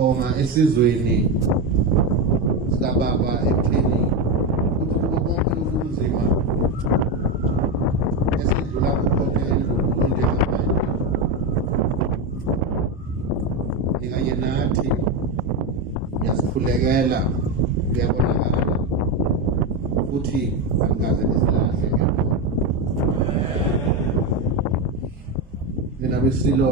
siyabonga esizweni sikababa ekutheni ukuthi konke ubunzima esidlula kukhona endlulu njengamanje ikanye nathi ngiyasikhulekela kuyabonakala futhi angikaze nisilahle ngento mina besilo